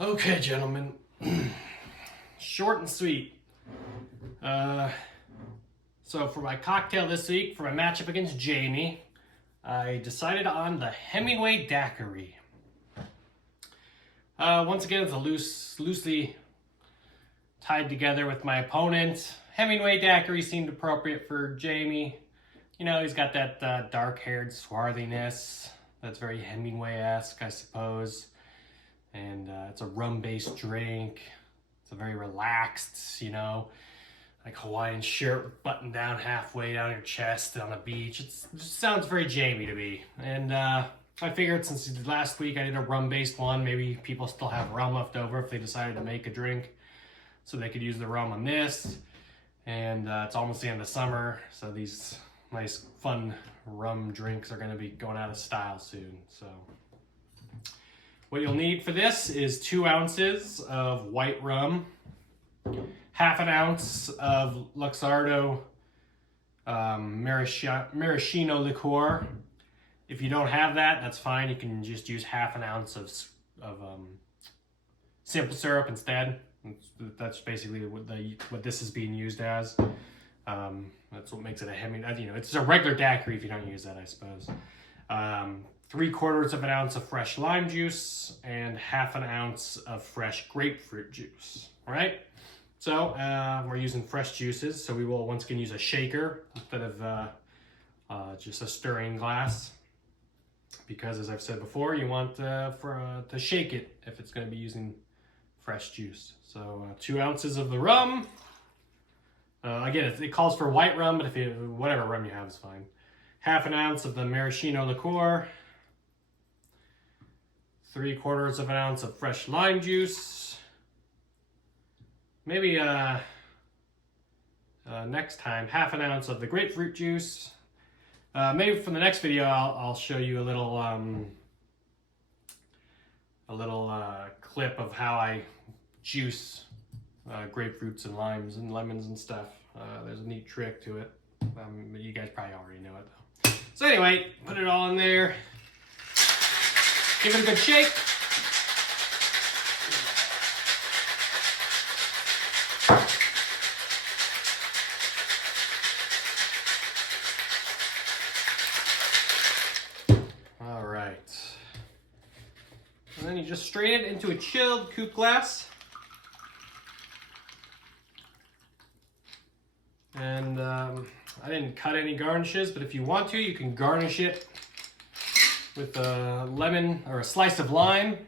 Okay, gentlemen. Short and sweet. So for my cocktail this week, for my matchup against Jaime, I decided on the Hemingway Daiquiri. Once again, it's a loosely tied together with my opponent. Hemingway Daiquiri seemed appropriate for Jaime. You know, he's got that dark-haired swarthiness that's very Hemingway-esque, I suppose. And it's a rum-based drink. It's a very relaxed, like Hawaiian shirt buttoned down halfway down your chest on a beach. It just sounds very Jaime to me. And I figured since last week I did a rum-based one, maybe people still have rum left over if they decided to make a drink. So they could use the rum on this. And it's almost the end of summer, so these nice, fun rum drinks are going to be going out of style soon. So what you'll need for this is 2 ounces of white rum, half an ounce of Luxardo maraschino liqueur. If you don't have that, that's fine. You can just use half an ounce of simple syrup instead. That's basically what this is being used as. That's what makes it a Hemingway. It's a regular daiquiri if you don't use that, I suppose. 3/4 of an ounce of fresh lime juice and half an ounce of fresh grapefruit juice. All right. So we're using fresh juices, so we will once again use a shaker instead of just a stirring glass, because as I've said before, you want to shake it if it's going to be using fresh juice. So 2 ounces of the rum. Again, it calls for white rum, but whatever rum you have is fine. Half an ounce of the maraschino liqueur. 3/4 of an ounce of fresh lime juice. Maybe next time, half an ounce of the grapefruit juice. Maybe for the next video, I'll show you a little clip of how I juice grapefruits and limes and lemons and stuff. There's a neat trick to it. You guys probably already know it though. So anyway, put it all in there. Give it a good shake. All right. And then you just strain it into a chilled coupe glass. And I didn't cut any garnishes, but if you want to, you can garnish it with a lemon or a slice of lime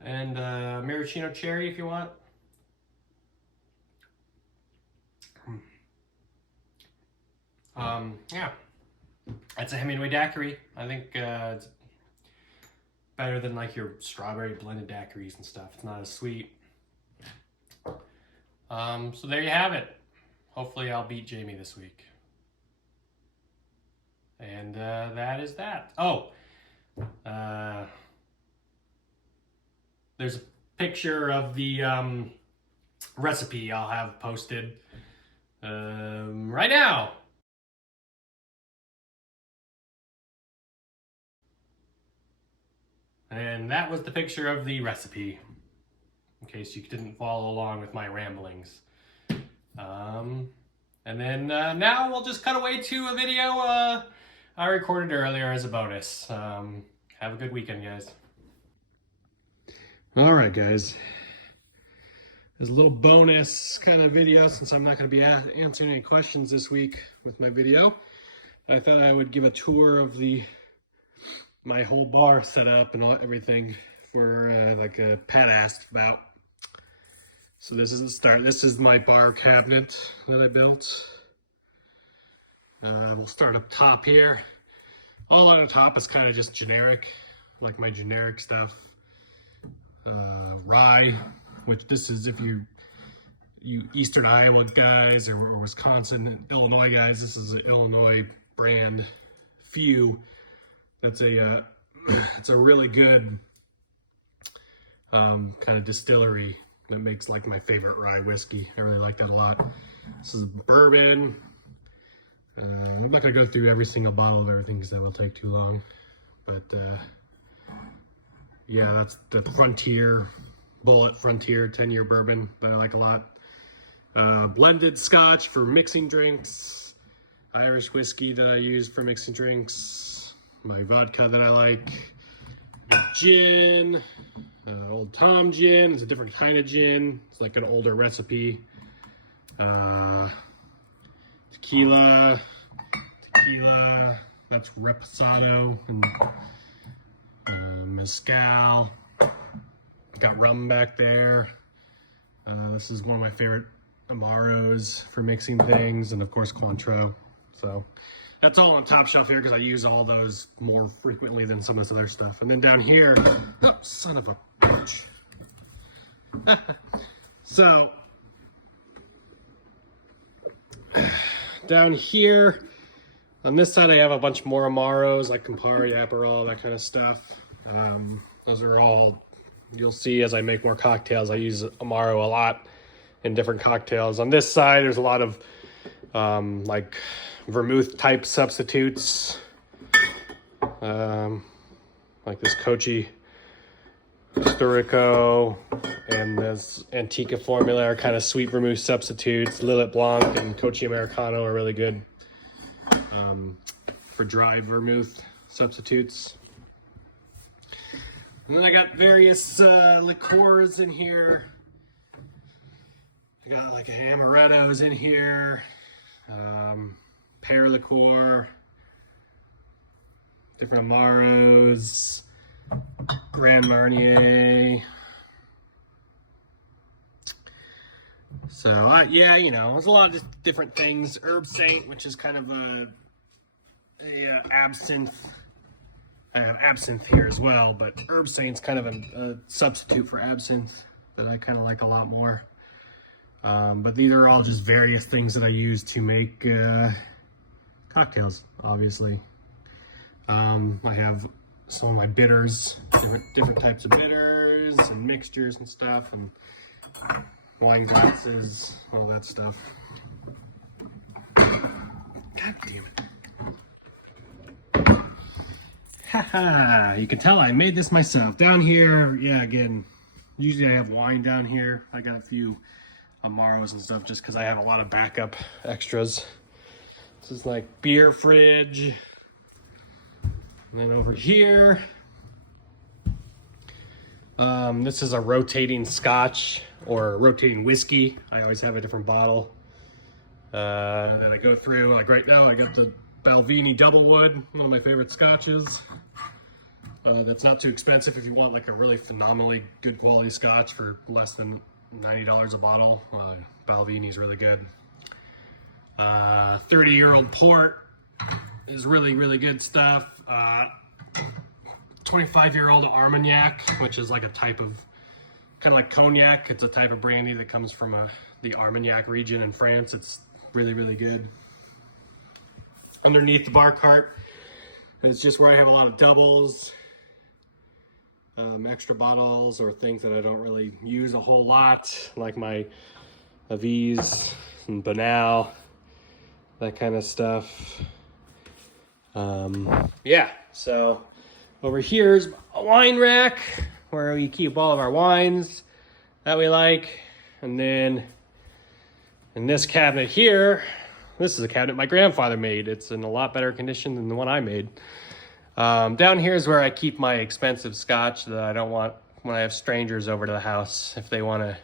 and maraschino cherry if you want. Yeah, that's a Hemingway Daiquiri. I think it's better than like your strawberry blended daiquiris and stuff. It's not as sweet. So there you have it. Hopefully I'll beat Jaime this week. And that is that. Oh, there's a picture of the recipe I'll have posted right now. And that was the picture of the recipe, in case you didn't follow along with my ramblings. And then now we'll just cut away to a video I recorded earlier as a bonus. Have a good weekend, guys. All right, guys. There's a little bonus kind of video since I'm not going to be answering any questions this week with my video. I thought I would give a tour of my whole bar setup and everything for like Pat asked about. So this is the start. This is my bar cabinet that I built. We'll start up top here. All on the top is kind of just generic, like my generic stuff. Rye, which this is if you Eastern Iowa guys or Wisconsin, Illinois guys, this is an Illinois brand Few. That's it's a really good kind of distillery that makes like my favorite rye whiskey. I really like that a lot. This is bourbon. I'm not going to go through every single bottle of everything because that will take too long. But Yeah, that's the Frontier, Bullet Frontier 10-year bourbon that I like a lot. Blended scotch for mixing drinks. Irish whiskey that I use for mixing drinks. My vodka that I like. Gin. Old Tom gin. It's a different kind of gin. It's like an older recipe. Tequila. That's Reposado. And mezcal. Got rum back there. This is one of my favorite Amaros for mixing things, and of course Cointreau. So that's all on top shelf here because I use all those more frequently than some of this other stuff. And then down here, oh, son of a bitch. So down here on this side I have a bunch more Amaros like Campari, Aperol, that kind of stuff. Those are all, you'll see as I make more cocktails, I use Amaro a lot in different cocktails. On this side there's a lot of like vermouth type substitutes, like this Cochi Storico and this Antica formula are kind of sweet vermouth substitutes. Lillet Blanc and Cochi Americano are really good for dry vermouth substitutes. And then I got various liqueurs in here. I got like a amaretto's in here, pear liqueur, different Amaros, Grand Marnier. So yeah, you know, there's a lot of just different things. Herb Saint, which is kind of a absinthe. I have absinthe here as well, but Herb Saint's kind of a substitute for absinthe that I kind of like a lot more. But these are all just various things that I use to make cocktails, obviously. I have some of my bitters, different types of bitters and mixtures and stuff, and wine glasses, all that stuff. God damn it. Haha, you can tell I made this myself. Down here, yeah, again, usually I have wine down here. I got a few Amaros and stuff just because I have a lot of backup extras. This is like beer fridge. And then over here, this is a rotating scotch or rotating whiskey. I always have a different bottle. And then I go through, like right now I got the Balvenie Doublewood, one of my favorite scotches. That's not too expensive if you want like a really phenomenally good quality scotch for less than $90 a bottle. Balvenie is really good. 30-year-old port is really good stuff. 25-year-old Armagnac, which is like a type of, kind of like cognac. It's a type of brandy that comes from the Armagnac region in France. It's really good. Underneath the bar cart is just where I have a lot of doubles, extra bottles or things that I don't really use a whole lot, like my Aviz and Banal, that kind of stuff. Yeah, so over here's a wine rack where we keep all of our wines that we like. And then in this cabinet here, this is a cabinet my grandfather made. It's in a lot better condition than the one I made. Down here is where I keep my expensive scotch that I don't want when I have strangers over to the house. If they want to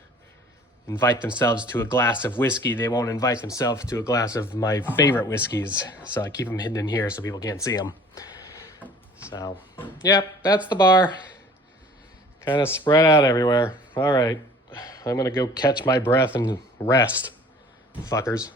invite themselves to a glass of whiskey, they won't invite themselves to a glass of my favorite whiskeys. So I keep them hidden in here so people can't see them. So, yep, that's the bar. Kind of spread out everywhere. All right, I'm gonna go catch my breath and rest, fuckers.